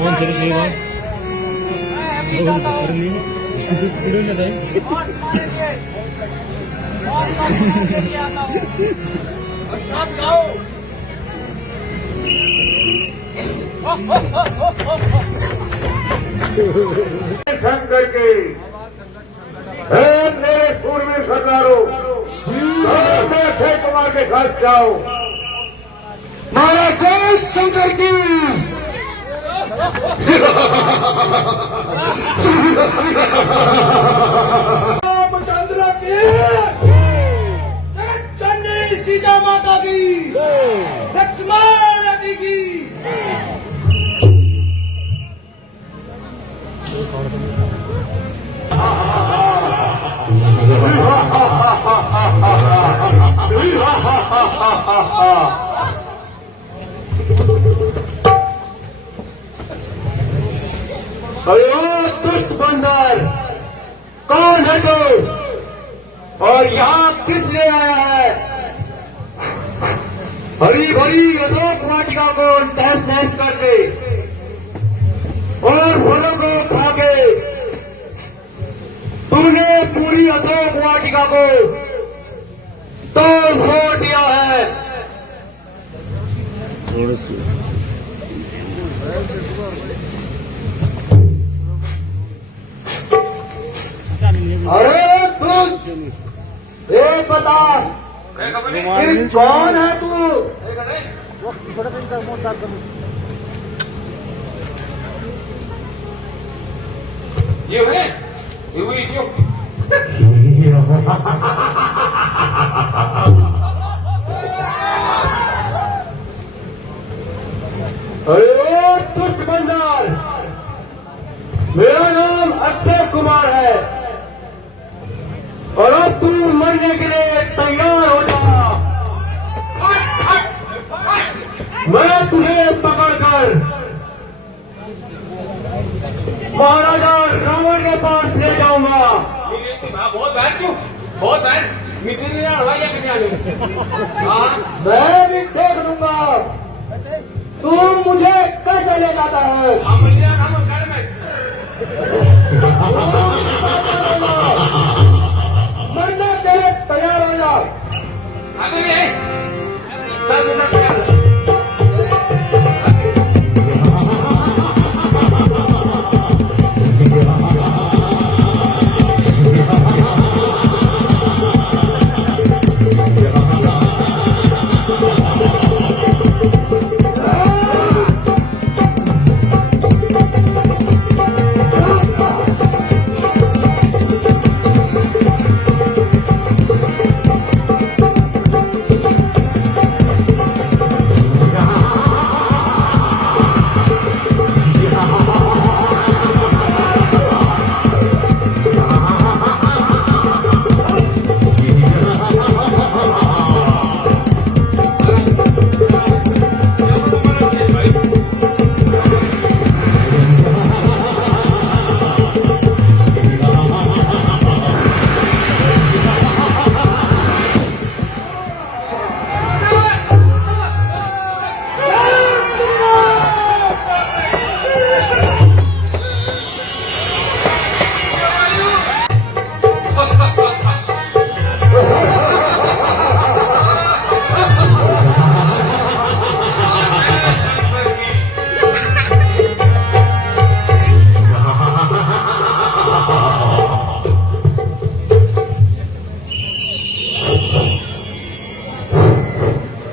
कौन चले सही बात शंकर के मेरे सूरवीर सरदारों मैं अक्षय कुमार के साथ जाओ। महाराज जय शंकर की रामचंद्र की जगतजननी सीता माता की लक्ष्मण जी की अयो दुष्ट बंदर कौन है तू और यहाँ किस लिए आया है? हरी भरी अधोक वाटिका को तहस नहस करके और फलों को खा के तूने पूरी अधोक वाटिका को तोड़ फोड़ दिया है। अरे दोस्त ये बता कौन है तू? ये है ये हुई क्यों अरे दुष्ट बंदर मेरा नाम अक्षय कुमार है और अब तू मरने के लिए तैयार हो जा। मैं तुझे पकड़कर महाराजा रावण के पास ले जाऊंगा। बहुत बैठ क्यों बहुत बैठ मित्र हड़वाई मैं भी देख लूंगा तू मुझे कैसे ले जाता है। मरने के लिए तैयार हो जा।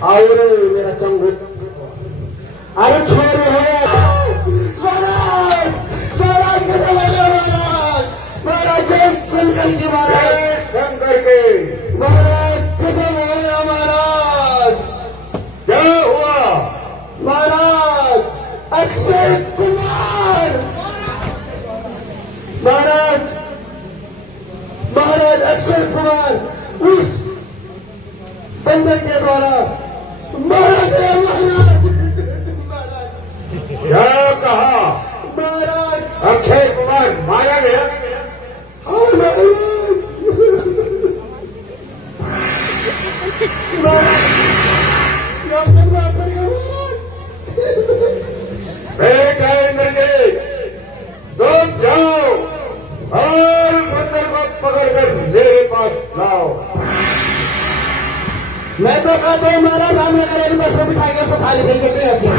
आओ रे मेरा चंगुल अरे छोड़ महाराज महाराज कैसे महाराज महाराज जय शंकर की महाराज शंकर के महाराज कैसे महाराज क्या हुआ महाराज अक्षय कुमार महाराज महाराज अक्षय कुमार उस बंदर के द्वारा मारा गया। महाराज क्या कहा महाराज अक्षय कुमार मारा गया? हाँ महाराज क्या करना पड़ेगा महाराज? पास लाओ। मैं तो कहता हूँ मेरा काम अगर इन बसों बिठाएंगे उसको खाली भेज सकते हैं ऐसे।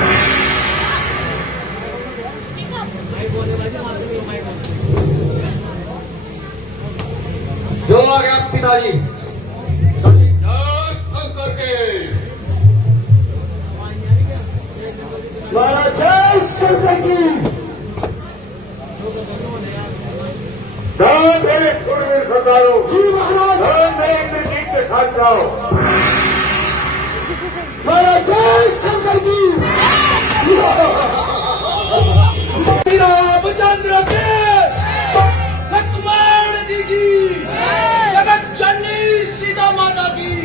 जो आ गया पिताजी शंकर के महाराज जय शंकर की। सरदारों जी महाराज मेरे गीत के साथ जाओ। महाराज जय शंकर की। रामचंद्र के लक्ष्मण जी की जगत जननी सीता माता की।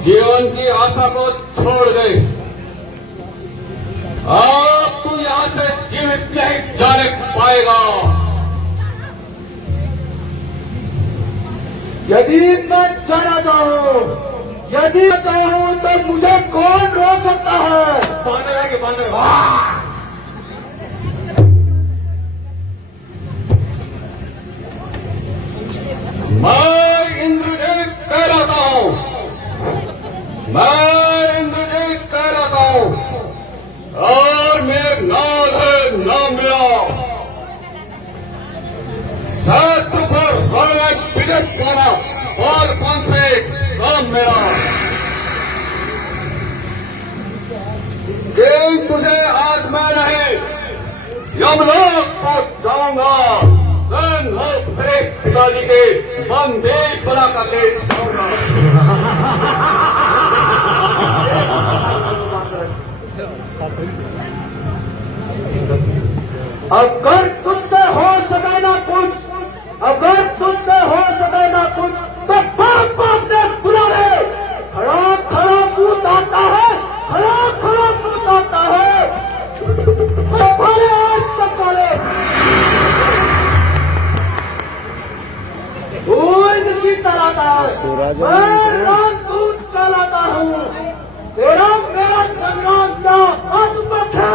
जीवन की आशा को छोड़ दे। अब तू यहां से जीवित नहीं जाने पाएगा। यदि मैं जाना चाहूँ, यदि मैं चाहूँ तो मुझे कौन रोक सकता है? बांधे रहेंगे, बांधे। मैं इंद्रजीत कहलाता हूँ। मैं इंद्रजीत कहलाता हूँ और मेरा नाम है नाम मेरा शत्रु पर हर विजय पाना और कौन से नाम मेरा। लेकिन तुझे आज मैं नहीं यमलोक को जाऊंगा। लोक से पिताजी के बंदे बना कर ले जाऊंगा। अगर तुझसे हो सके ना कुछ, अगर तुझसे हो सके ना कुछ तो बाप को अपने बुला ले। खड़ा खड़ा मुंह ताकता है, खड़ा खड़ा मुंह ताकता है। भले आज चक्का ले। तू इंद्रजीत कहलाता है, मैं रामदूत कहलाता हूँ। तेरा मेरा संग्राम का अंत है।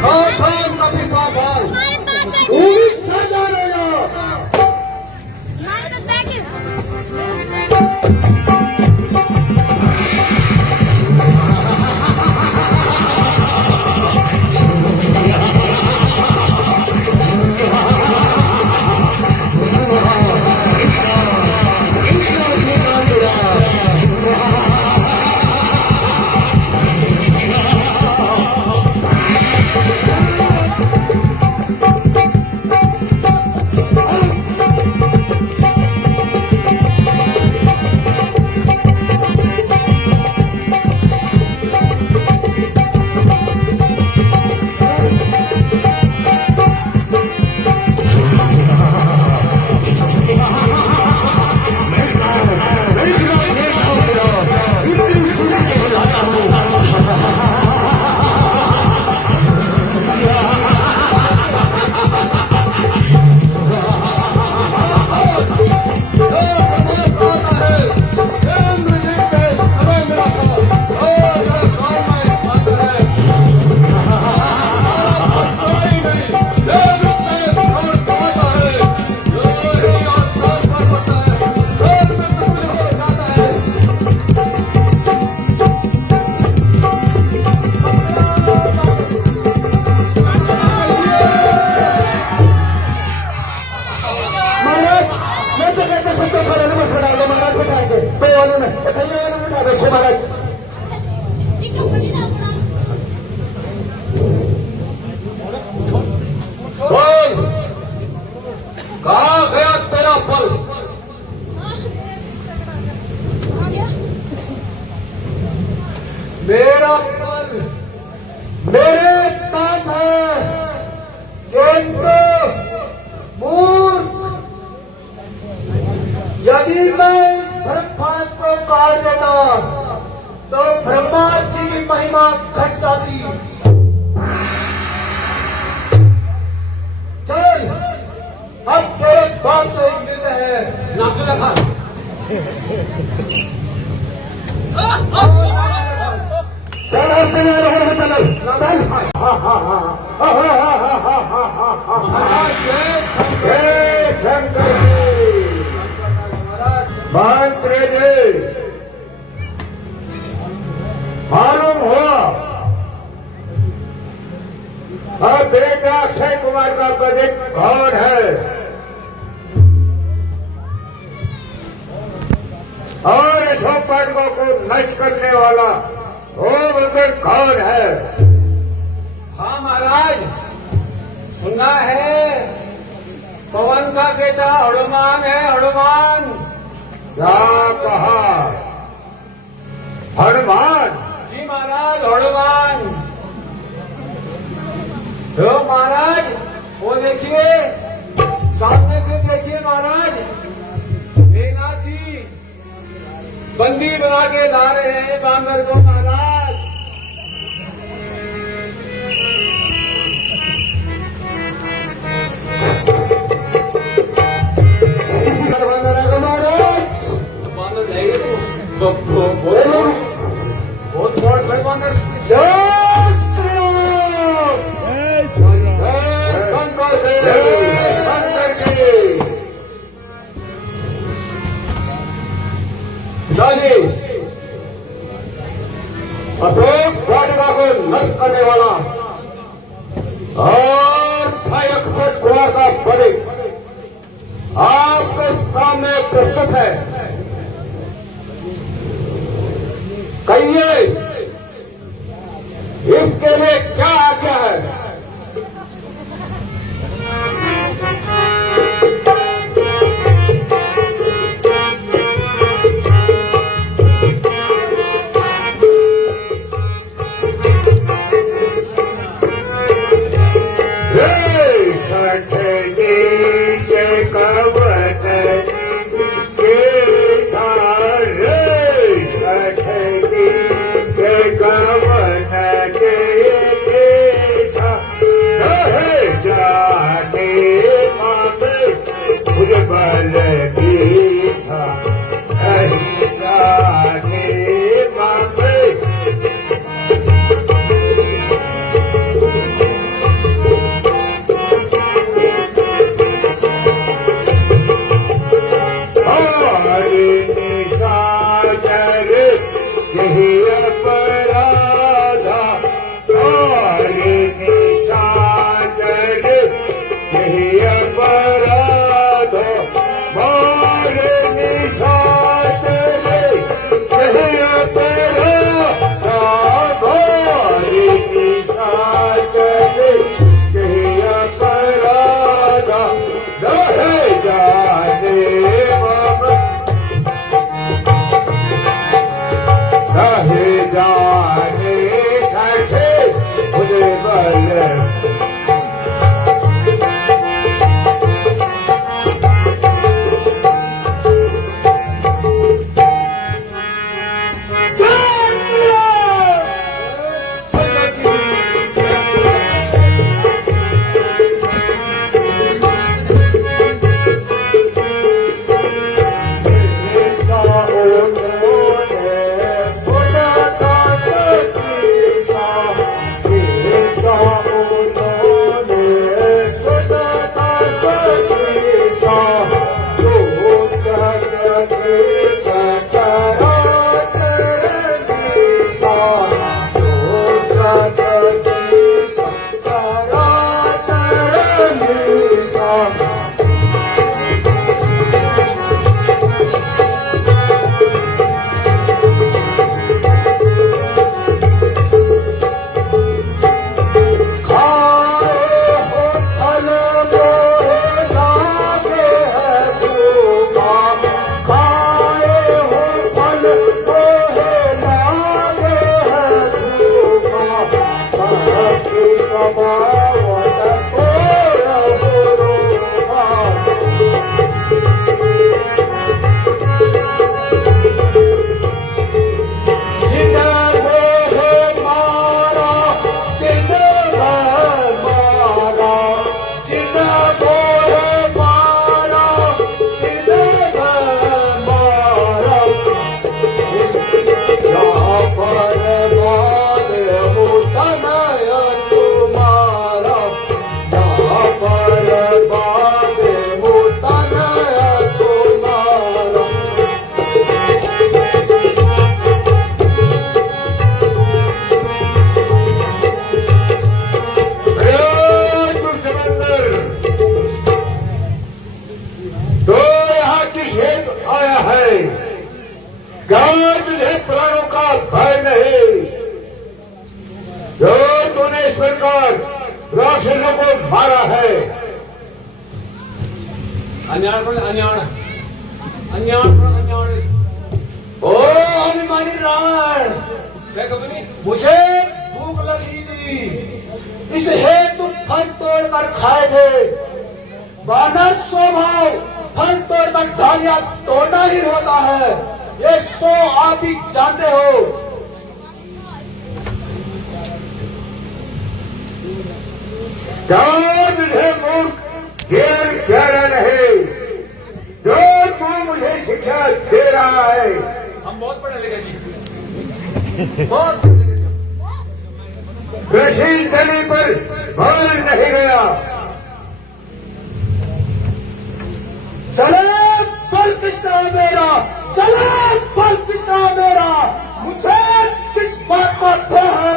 सावधान कभी सावधान। सावधान हो जाओ। मेरा बल मेरे पास है कि इनको मूर्ख, यदि मैं इस ब्रह्मांड को काट देता तो ब्रह्मा जी की महिमा घट जाती। चल अब तेरे बाप से मिलते हैं। नाचुला खान चल चल चल। जय शंकर जी। मंत्री जी, मालूम हुआ अब बेटा अक्षय कुमार का बजट कौन है और अशोक पांडवों को नष्ट करने वाला वो बजट कौन है? हाँ महाराज, सुना है पवन का बेटा हनुमान है। हनुमान क्या कहा? हनुमान? जी महाराज, हनुमान। तो महाराज वो देखिए, सामने से देखिए महाराज, मेघनाथ जी बंदी बना के ला रहे हैं बांदर को महाराज। बांदर जाएंगे तो बहुत बड़े बांदर। जय श्री राम। शंकर जी, शंकर जी। पिताजी, अशोक वाटिका को नष्ट करने वाला और भाई अक्षय कुमार का बड़े आपके सामने प्रस्तुत है। कहिए इसके लिए क्या आज्ञा है? बनकर राक्षसों को मारा है। अन्याण पर अन्याण, अन्याण पर अन्याण। ओ अभिमानी रावण, क्या कबनी? मुझे भूख लगी थी, इस हेतु फल तोड़कर खाए थे। बानर स्वभाव फल तोड़कर डालियां तोड़ना ही होता है, ये सो आप ही जानते हो। क्या मुझे मूर्ख जेल प्यारा नहीं, जो तू मुझे शिक्षा दे रहा है। हम बहुत पढ़े लिखे जी, बहुत पढ़े लिखे। कृषि तली पर बल नहीं गया। चले बल किसका मेरा, चले बल किसका मेरा, मुझे किस बात का भय है।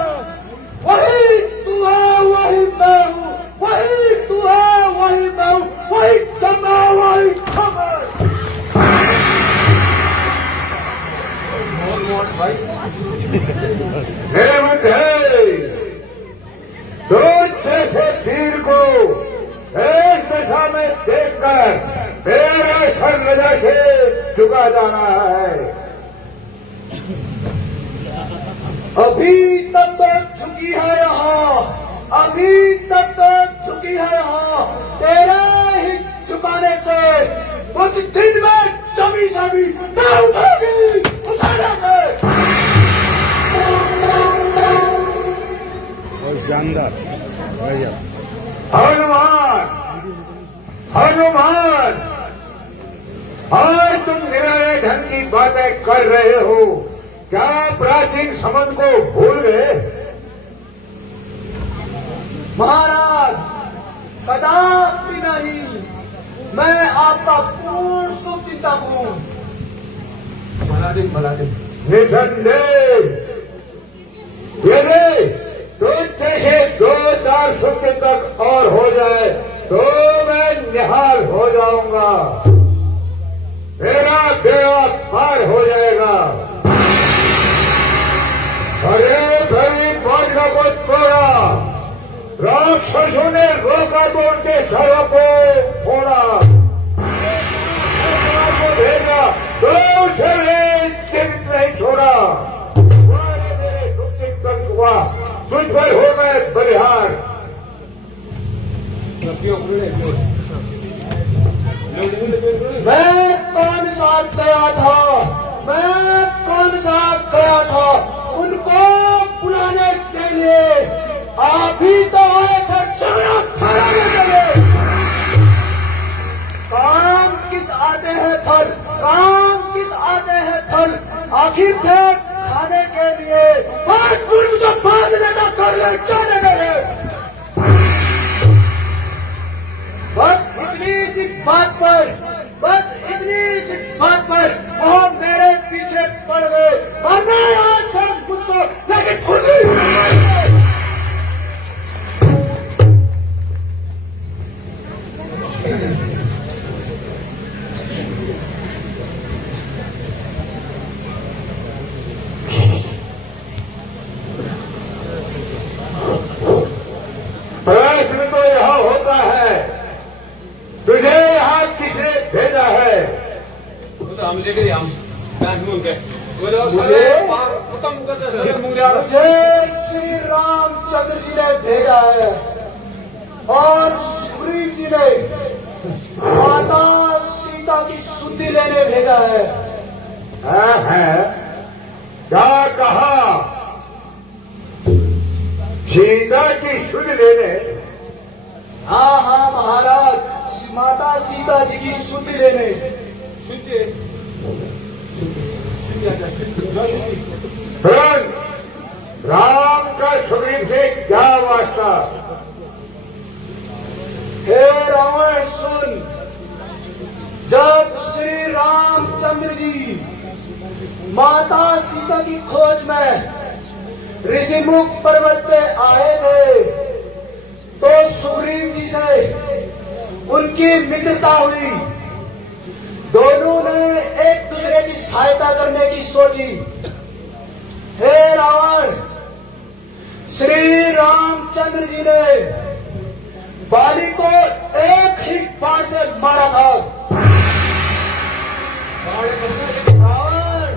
वही तू है वही मैं हूँ, वही तू है वही मैं हूँ, वही दम है वही थम है। भाई हेमंत है, तो जैसे वीर को इस दिशा में देखकर तेरे सर नजर से चुका जाना है। अभी तक तो झुकी है यहाँ, अभी तक तो झुकी है यहाँ, तेरे ही झुकाने से कुछ दिन में जमी सभी न उठेगी, उठाने से। शानदार बढ़िया। हनुमान, हनुमान, आज तुम निराले ढंग की बातें कर रहे हो, क्या प्राचीन संबंध को भूल गए? महाराज कदापि नहीं, मैं आपका पूर्ण शुभचिंतक हूँ। भला दिन भला दिन। निसंदेह यदि तुझ से 2-4 शुभचिंतक और हो जाए तो मैं निहाल हो जाऊंगा, मेरा बेड़ा पार हो जाएगा। अरे भाई बादलों को तोड़ा, राक्षसों ने रोका तो उनके सरों को फोड़ा, को भेजा तो उसे जीवित नहीं छोड़ा। वारे मेरे शुभचिंतक हुआ, तुझ पर हो मैं बलिहार। मैं कौन सा गया था, मैं कौन सा गया था उनको बुलाने के लिए, आप ही तो आए थे चढ़ा फहराने के लिए। काम किस आते हैं फल, काम किस आते हैं फल, आखिर थे खाने के लिए। हाँ जुर्म जो बांध लेना कर ले जाने दे। बस इतनी सी बात पर, बस इतनी सी बात पर वो मेरे पीछे पड़ गए, मरना याद था मुझको लेकिन खुद ही मर गए। प्रश्न तो यह होता है, तुझे यहाँ किसने भेजा है? वो तो हम लेके हम मुझे श्री रामचंद्र जी ने भेजा है और सुग्रीव जी ने माता सीता की सुधि लेने भेजा है। क्या कहा? सीता की सुध लेने? हाँ हाँ महाराज, माता सीता जी की सुधि लेने। तुरंत राम का सुग्रीव से क्या वास्ता? हे रावण सुन, जब श्री रामचंद्र जी माता सीता की खोज में ऋषिमुख पर्वत पे आए थे तो सुग्रीव जी से उनकी मित्रता हुई। दोनों ने एक दूसरे की सहायता करने की सोची। हे रावण, श्री रामचंद्र रामचंद्र जी ने बाली को एक ही बाण से मारा था। रावण,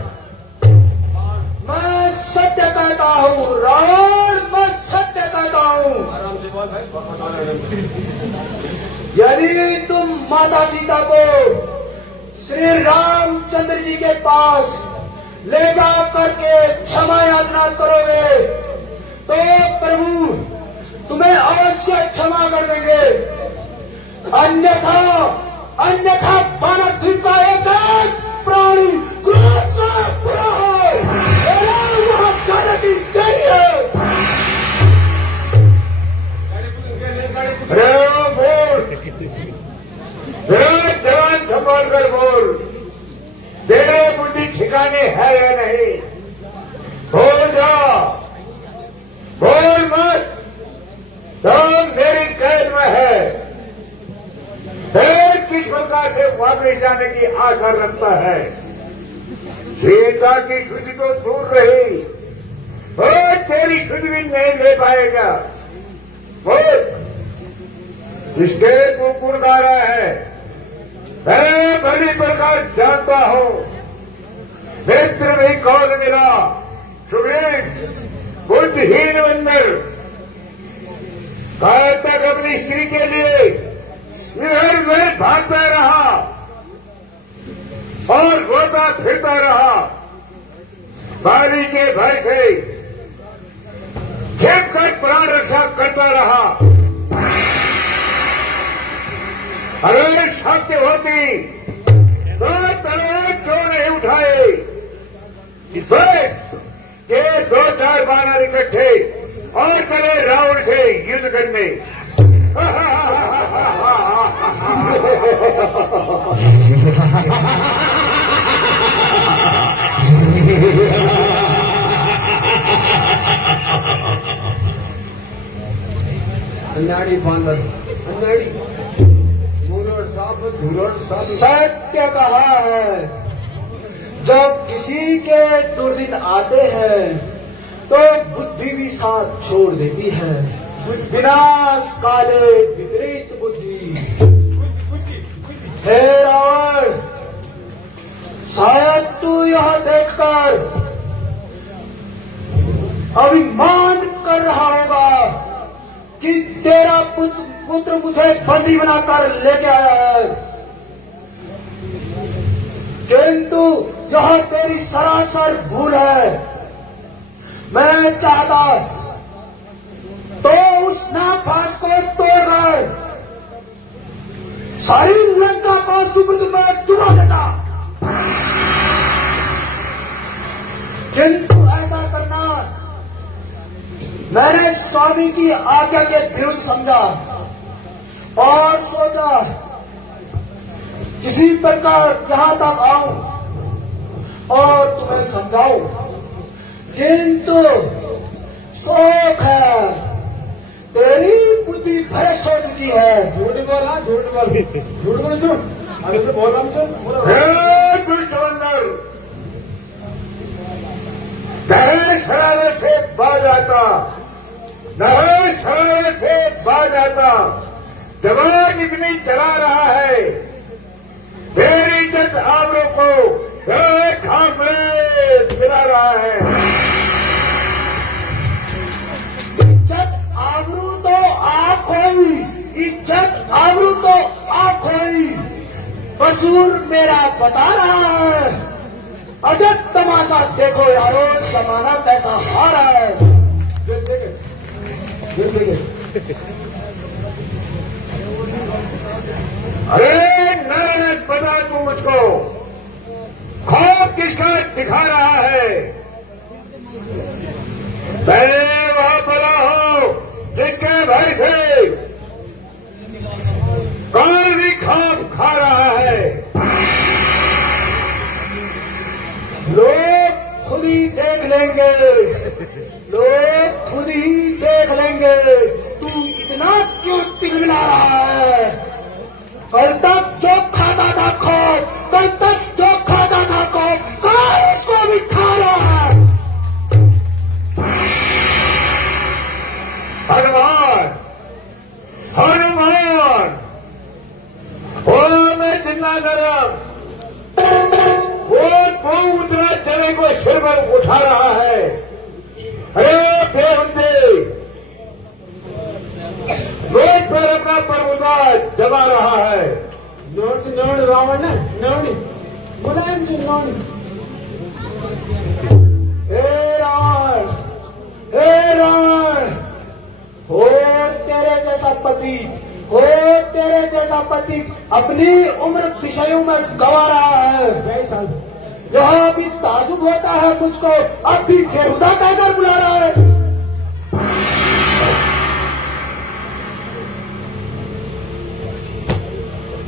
मैं सत्य कहता हूँ, रावण, मैं सत्य कहता हूँ। यदि तुम माता सीता को श्री रामचंद्र जी के पास ले जा करके क्षमा याचना करोगे तो प्रभु तुम्हें अवश्य क्षमा कर देंगे। अन्यथा अन्यथा मानव द्वीप का एक प्राणी क्रोध से पूरा हो, वहां जाने की देरी है। जवान संभाल कर बोल, तेरे बुद्धि ठिकाने है या नहीं? बोल जा, बोल मत, तो मेरी कैद में है। फिर किस प्रकार से वापस जाने की आशा रखता है? सीता की शुद्धि तो दूर रही और तेरी शुद्धि भी नहीं ले पाएगा। बोल, किसके कुकुर गा रहा है? मैं भली प्रकार जानता हूं। मित्र भी कौन मिला? सुग्रीव, बुद्धिहीन बंदर, कल तक अपनी स्त्री के लिए इधर उधर भागता रहा और रोता फिरता रहा। बाली के भय से छिपकर प्राण रक्षा करता रहा। अगर सत्य होती तो तलवार क्यों नहीं उठाए? बस ये 2-4 बानर इकट्ठे और चले रावण से युद्ध करने। अन्नाड़ी बांदर, अन्नाड़ी सत्य कहा है, जब किसी के दुर्दिन आते हैं तो बुद्धि भी साथ छोड़ देती है। विनाश काले विपरीत बुद्धि। हे रावण, शायद तू यह देखकर अभिमान कर रहा होगा कि तेरा पुत्र मुझे बंदी बनाकर लेके आया है, किंतु यह तेरी सरासर भूल है। मैं चाहता तो उस नागफास को तोड़कर सारी लंका को सुपुर्द में डुबा देता, किंतु ऐसा करना मैंने स्वामी की आज्ञा के विरुद्ध समझा और सोचा किसी प्रकार यहां तक आऊं और तुम्हें समझाऊं, किंतु शोक है, तेरी बुद्धि भ्रष्ट हो चुकी है। झूठ बोला, झूठ बोल, झूठ बोल, झूठ। अरे तो बोला नए शरारत से बाज आता, नए शरारत से बाज आता। जवान इतनी चला रहा है, मेरी इज्जत आबरों को एक खाक में मिला रहा है। इज्जत आबरू तो आप खोई, इज्जत आबरू तो आप खोई, कसूर मेरा बता रहा है। अजब तमाशा देखो यारो, जमाना कैसा आ रहा है। अरे नारायण, बता तू मुझको, खौफ किसका दिखा रहा है? मैं वहां बड़ा हूं जिसके भय से कौन भी खौफ खा रहा है। लोग खुद ही देख लेंगे, लोग खुद ही देख लेंगे तू इतना क्यों तिलमिला रहा है। कल तक जो खाता था खौफ, कल तक जो खाता था खौफ, कल इसको भी खा रहा है। भगवान, हनुमान ओ मैं जितना गरम वो उतना चने को सिर पर उठा रहा है। अरे बेहुदे रोड पर अपना परमुदा जमा रहा है। नोड रावण नोड मुलायम जी नोड। हे रावण हो तेरे जैसा पति अपनी उम्र विषयों में गवा रहा है। यह भी ताजुब होता है मुझको, अब भी बेहुदा कहकर बुला रहा है।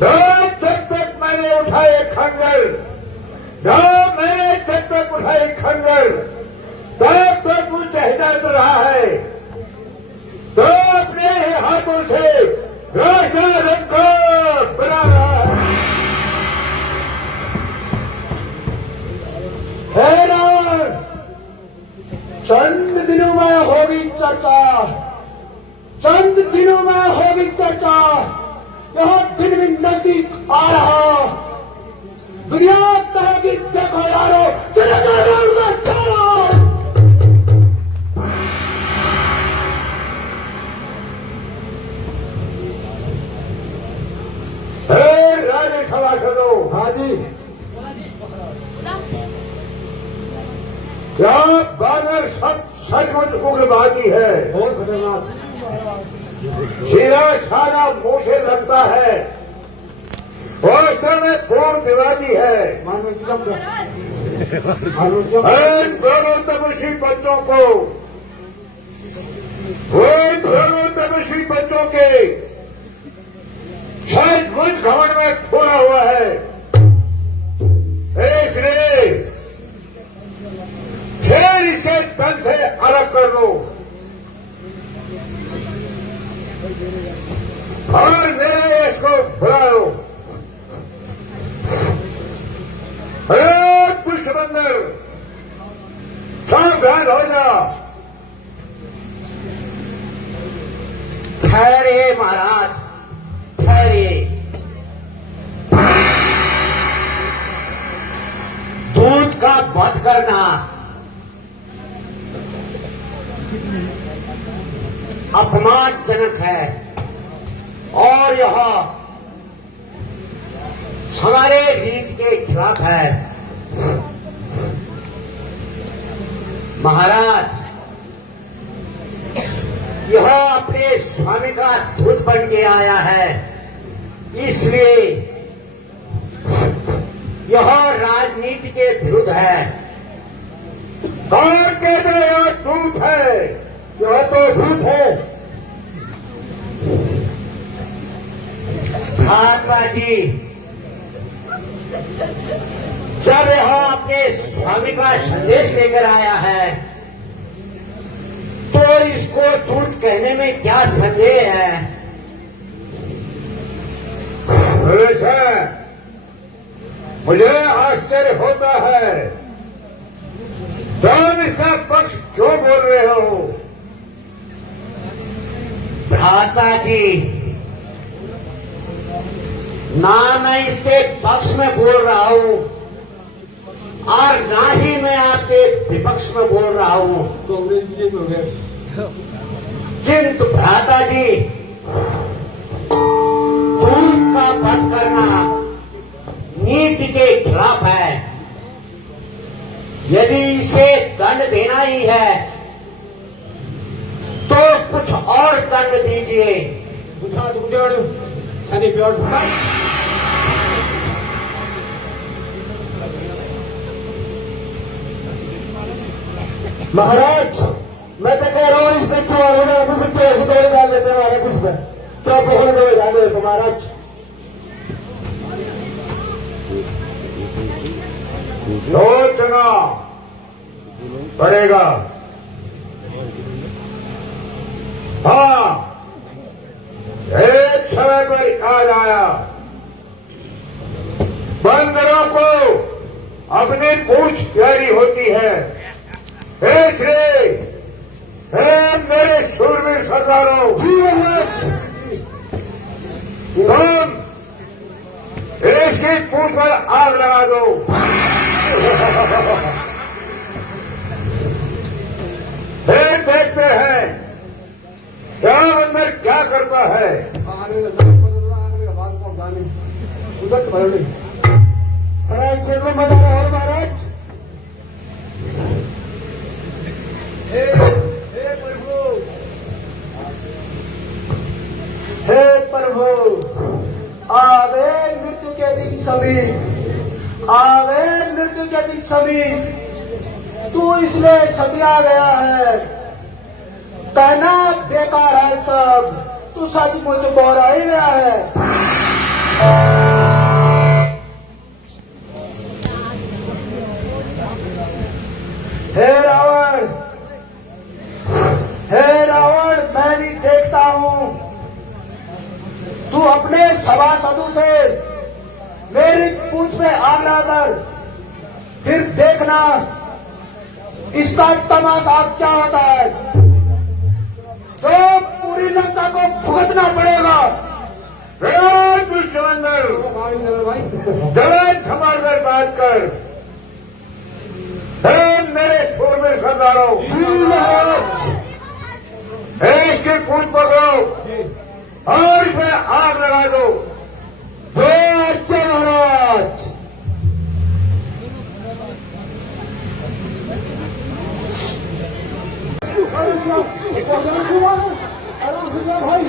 जब तक मैंने उठाए खंजर तब तक वो चहचहात रहा है। तो अपने ही हाथों से राजा रंग को बना रहा है। हे रावण, चंद दिनों में होगी चर्चा। यह दिन भी नजदीक आ रहा। दुनिया कहेगी देखो यारो तेरे दरबार में क्या रहा। राजे सभासदों, हाँ जी क्या बानर सचमुच उग्रवादी है। बहुत खतरनाक। सीधा सारा मुंह से लगता है, वास्तव में पूर्ण विवादी है। इन दोनों तपस्वी बच्चों के शायद मुझ घमंड में खोला हुआ है। इसलिए फिर इसके तन से अलग कर लो और मेरे इसको बुलाओ। अरे पुष्पबंदर, सावधान हो जा। ठहरिए महाराज, ठहरिए। दूध का वध करना अपमानजनक है और यह हमारे रीत के खिलाफ है। महाराज, यह अपने स्वामी का दूत बन के आया है, इसलिए यह राजनीति के विरुद्ध है। कौन कहते हैं यह दूत है? यह तो दूत है। महात्मा जी, जब यह अपने स्वामी का संदेश लेकर आया है तो इसको दूत कहने में क्या संदेह है। मुझे आश्चर्य होता है, तुम इसका पक्ष क्यों बोल रहे हो? भ्राता जी, ना मैं इसके पक्ष में बोल रहा हूं और ना ही मैं आपके विपक्ष में बोल रहा हूं, कांग्रेस बीजेपी हो गया। किंतु भ्राता जी, दूध का वध करना नीति के खिलाफ है। यदि इसे दंड देना ही है तो कुछ और दंड दीजिए। महाराज, मैं तो कह रहा हूँ इसमें क्यों हृदय डाल देते महाराज, इसमें क्या हृदय डाले तो महाराज। सोचना पड़ेगा। हाँ, एक समय पर याद आया, बंदरों को अपनी पूंछ प्यारी होती है, इसलिए मेरे शूरवीर सरदारों, तुम इसकी पूंछ पर आग लगा दो। फिर देखते हैं क्या अंदर क्या करता है। सराय क्षेत्र में बता रहा है महाराज। हे प्रभु, आवे मृत्यु के दिन समीप, आवे मृत्यु के दिन समीप। तू इसलिए सटिया गया है, कहना बेकार है सब, तू सचमुच बोरा ही गया है। हे रावण, मैं भी देखता हूँ तू अपने सभासदों से मेरी पूंछ में आग लगाकर, फिर देखना इसका तमाशा क्या होता है, तो पूरी लंका को भुगतना पड़ेगा। दुष्मंदर जवान संभाल कर बात कर। हे मेरे सूरवीर सरदारों, इसकी पूंछ पकड़ो और इसमें आग लगा दो। जय महाराज। भाई